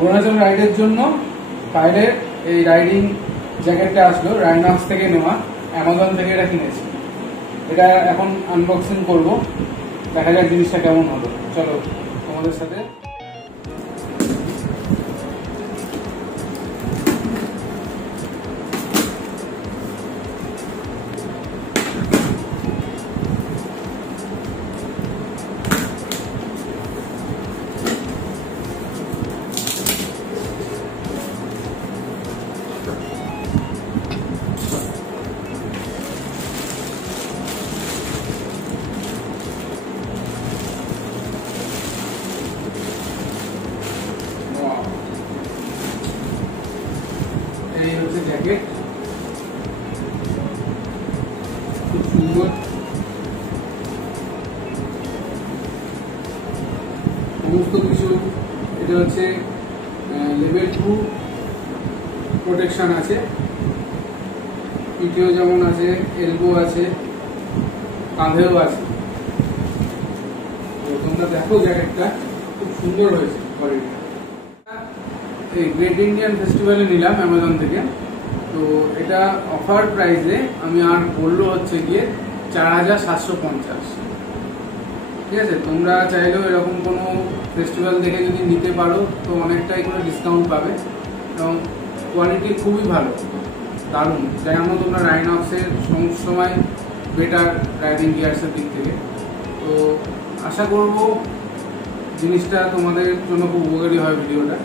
অরুণাচল রাইডের জন্য পায়েলের এই রাইডিং জ্যাকেটটা আসলো রাইনক্স থেকে নেওয়া, অ্যামাজন থেকে এটা কিনেছি। এটা এখন আনবক্সিং করব, দেখা যাক জিনিসটা কেমন হলো। চলো তোমাদের সাথে। এই হচ্ছে জ্যাকেট, খুব সুন্দর। সমস্ত কিছু এটা হচ্ছে লেভেল 2 প্রোটেকশন আছে, পিঠেও যেমন আছে, এলবো আছে, কাঁধেও আছে। তো তোমরা দেখো জ্যাকেটটা খুব সুন্দর হয়েছে কোয়ালিটি। এই গ্রেট ইন্ডিয়ান ফেস্টিভ্যালে নিলাম অ্যামাজন থেকে। তো এটা অফার প্রাইসে আমি আর পড়লো হচ্ছে গিয়ে 4750। ঠিক আছে, তোমরা চাইলেও এরকম কোনো ফেস্টিভ্যাল দেখে যদি নিতে পারো তো অনেকটাই করে ডিসকাউন্ট পাবে, এবং কোয়ালিটি খুবই ভালো, দারুণ। যেন তোমরা রাইনক্সের সময় বেটার রাইডিং গিয়ার্সের দিক থেকে। তো আশা করব জিনিসটা তোমাদের জন্য খুব উপকারী হয় ভিডিওটা।